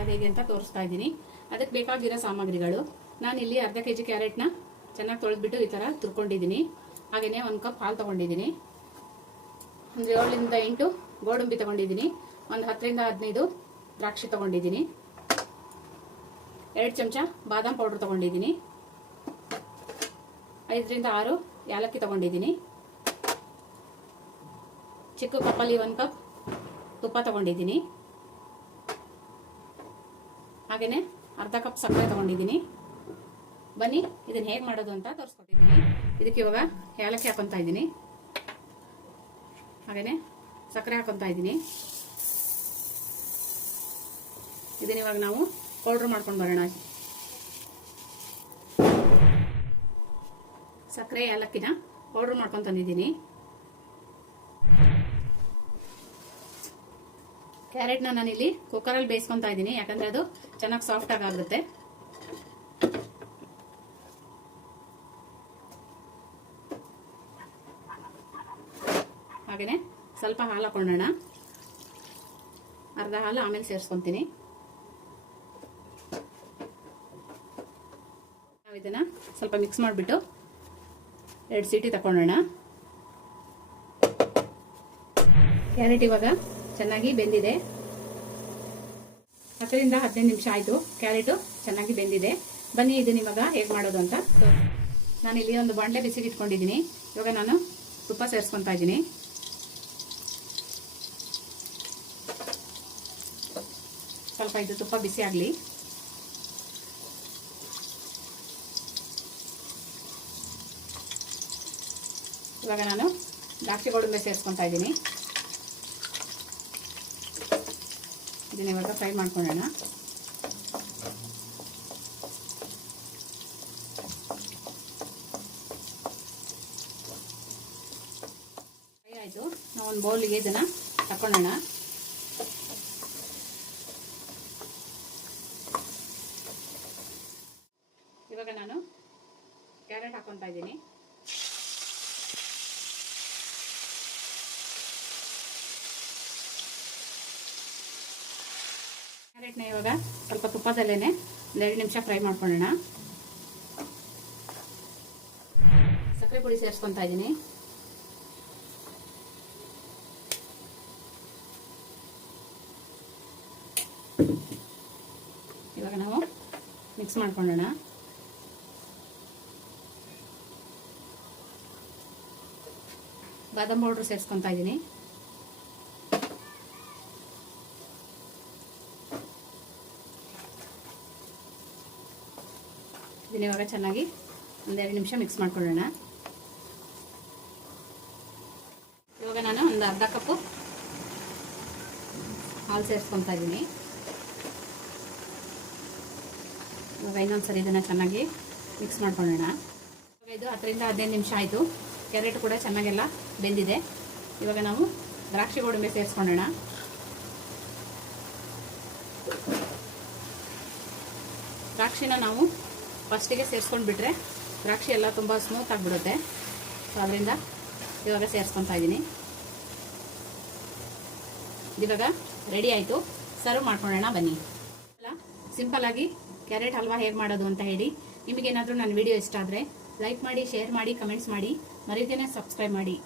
ಮಾಡೋದು ಹೇಗೆ ಅಂತ ತೋರಿಸ್ತಾ ಇದ್ದೀನಿ. ಅದಕ್ಕೆ ಬೇಕಾಗಿರೋ ಸಾಮಗ್ರಿಗಳು. ನಾನು ಇಲ್ಲಿ ಅರ್ಧ ಕೆ ಜಿ ಕ್ಯಾರೆಟ್ನ ಚೆನ್ನಾಗಿ ತೊಳೆದ್ಬಿಟ್ಟು ಈ ಥರ ತುರ್ಕೊಂಡಿದ್ದೀನಿ. ಹಾಗೆಯೇ ಒಂದು ಕಪ್ ಹಾಲು ತೊಗೊಂಡಿದ್ದೀನಿ. ಒಂದು ಏಳರಿಂದ ಎಂಟು ಗೋಡಂಬಿ ತೊಗೊಂಡಿದ್ದೀನಿ. ಒಂದು ಹತ್ತರಿಂದ ಹದಿನೈದು ದ್ರಾಕ್ಷಿ ತೊಗೊಂಡಿದ್ದೀನಿ. ಎರಡು ಚಮಚ ಬಾದಾಮ್ ಪೌಡ್ರ್ ತೊಗೊಂಡಿದ್ದೀನಿ. ಐದರಿಂದ ಆರು ಏಲಕ್ಕಿ ತೊಗೊಂಡಿದ್ದೀನಿ. ಚಿಕ್ಕ ಕಪ್ಪಲ್ಲಿ ಒಂದು ಕಪ್ ತುಪ್ಪ ತೊಗೊಂಡಿದ್ದೀನಿ. ಹಾಗೆಯೇ ಅರ್ಧ ಕಪ್ ಸಕ್ಕರೆ ತಗೊಂಡಿದ್ದೀನಿ. ಬನ್ನಿ ಇದನ್ನು ಹೇಗೆ ಮಾಡೋದು ಅಂತ ತೋರಿಸ್ಕೊಟ್ಟಿದ್ದೀನಿ. ಇದಕ್ಕೆ ಇವಾಗ ಏಲಕ್ಕಿ ಹಾಕೊತಾ ಇದ್ದೀನಿ. ಹಾಗೆಯೇ ಸಕ್ಕರೆ ಹಾಕೊತಾ ಇದ್ದೀನಿ. ಇದನ್ನ ಇವಾಗ ನಾವು ಪೌಡ್ರ್ ಮಾಡ್ಕೊಂಡು ಬರೋಣ. ಸಕ್ಕರೆ ಏಲಕ್ಕಿನ ಪೌಡ್ರ್ ಮಾಡ್ಕೊಂಡು ತಂದಿದ್ದೀನಿ. ಕ್ಯಾರೆಟ್ನ ನಾನಿಲ್ಲಿ ಕುಕ್ಕರಲ್ಲಿ ಬೇಯಿಸ್ಕೊತಾ ಇದ್ದೀನಿ. ಯಾಕಂದ್ರೆ ಅದು ಚೆನ್ನಾಗಿ ಸಾಫ್ಟ್ ಆಗಿ ಆಗುತ್ತೆ ಹಾಗೆಯೇ ಸ್ವಲ್ಪ ಹಾಲು ಹಾಕೊಳ್ಳೋಣ. ಅರ್ಧ ಹಾಲು ಆಮೇಲೆ ಸೇರಿಸ್ಕೊತೀನಿ. ಇದನ್ನ ಸ್ವಲ್ಪ ಮಿಕ್ಸ್ ಮಾಡಿಬಿಟ್ಟು ಎರಡು ಸೀಟಿ ತಗೊಳ್ಳೋಣ ಕ್ಯಾರೆಟ್ ಇವಾಗ ಚೆನ್ನಾಗಿ ಬೆಂದಿದೆ. ಹತ್ತರಿಂದ ಹದಿನೈದು ನಿಮಿಷ ಆಯಿತು. ಕ್ಯಾರೆಟು ಚೆನ್ನಾಗಿ ಬೆಂದಿದೆ. ಬನ್ನಿ, ಇದು ಇವಾಗ ಹೇಗೆ ಮಾಡೋದು ಅಂತ. ನಾನು ಇಲ್ಲಿ ಒಂದು ಬಾಂಡೆ ಬಿಸಿಗೆ ಇಟ್ಕೊಂಡಿದ್ದೀನಿ. ಇವಾಗ ನಾನು ತುಪ್ಪ ಸೇರಿಸ್ಕೊತಾ ಇದ್ದೀನಿ. ಸ್ವಲ್ಪ ಇದು ತುಪ್ಪ ಬಿಸಿ ಆಗಲಿ. ಇವಾಗ ನಾನು ದ್ರಾಕ್ಷಿ ಗೋಡಂಬೆ ಸೇರಿಸ್ಕೊತಾ ಇದ್ದೀನಿ. ಇದನ್ನ ಇವಾಗ ಫ್ರೈ ಮಾಡ್ಕೊಳ್ಳೋಣ. ಫ್ರೈ ಆಯಿತು. ನಾವು ಒಂದು ಬೌಲಿಗೆ ಇದನ್ನು ತಗೊಳ್ಳೋಣ ಇವಾಗ ನಾನು ಕ್ಯಾರೆಟ್ ಹಾಕೊತಾ ಇದ್ದೀನಿ. ಕ್ಯಾರೆಟ್ನ ಇವಾಗ ಸ್ವಲ್ಪ ತುಪ್ಪದಲ್ಲೇನೆ ಒಂದೆರಡು ನಿಮಿಷ ಫ್ರೈ ಮಾಡ್ಕೊಳ್ಳೋಣ. ಸಕ್ಕರೆ ಪುಡಿ ಸೇರಿಸ್ಕೊತಾ ಇದ್ದೀನಿ. ಇವಾಗ ನಾವು ಮಿಕ್ಸ್ ಮಾಡ್ಕೊಳ್ಳೋಣ. ಬಾದಾಮ್ ಪೌಡ್ರ್ ಸೇರಿಸ್ಕೊತಾ ಇದ್ದೀನಿ. ಇದನ್ನ ಇವಾಗ ಚೆನ್ನಾಗಿ ಒಂದೆರಡು ನಿಮಿಷ ಮಿಕ್ಸ್ ಮಾಡ್ಕೊಳ್ಳೋಣ. ಇವಾಗ ನಾನು ಒಂದು ಅರ್ಧ ಕಪ್ಪು ಹಾಲು ಸೇರಿಸ್ಕೊತಾ ಇದ್ದೀನಿ. ಇವಾಗ ಇನ್ನೊಂದ್ಸರಿ ಇದನ್ನು ಚೆನ್ನಾಗಿ ಮಿಕ್ಸ್ ಮಾಡ್ಕೊಳ್ಳೋಣ. ಇವಾಗ ಇದು ಹತ್ತರಿಂದ ಹದಿನೈದು ನಿಮಿಷ ಆಯಿತು. ಕ್ಯಾರೆಟ್ ಕೂಡ ಚೆನ್ನಾಗೆಲ್ಲ ಬೆಂದಿದೆ. ಇವಾಗ ನಾವು ದ್ರಾಕ್ಷಿ ಗೋಡಂಬಿ ಸೇರಿಸ್ಕೊಳ್ಳೋಣ. ದ್ರಾಕ್ಷಿನ ನಾವು ಫಸ್ಟಿಗೆ ಸೇರಿಸ್ಕೊಂಡು ಬಿಟ್ರೆ ದ್ರಾಕ್ಷಿ ಎಲ್ಲ ತುಂಬ ಸ್ಮೂತ್ ಆಗಿಬಿಡುತ್ತೆ. ಸೊ ಅದರಿಂದ ಇವಾಗ ಸೇರಿಸ್ಕೊತಾ ಇದ್ದೀನಿ ಇವಾಗ ರೆಡಿ ಆಯಿತು. ಸರ್ವ್ ಮಾಡ್ಕೊಳ್ಳೋಣ, ಬನ್ನಿ. ಅಲ್ಲ ಸಿಂಪಲ್ಲಾಗಿ ಕ್ಯಾರೆಟ್ ಹಲ್ವಾ ಹೇಗೆ ಮಾಡೋದು ಅಂತ ಹೇಳಿ ನಿಮಗೇನಾದರೂ ನನ್ನ ವಿಡಿಯೋ ಇಷ್ಟ ಆದರೆ ಲೈಕ್ ಮಾಡಿ ಶೇರ್ ಮಾಡಿ ಕಮೆಂಟ್ಸ್ ಮಾಡಿ. ಮರೀದೇನೆ ಸಬ್ಸ್ಕ್ರೈಬ್ ಮಾಡಿ.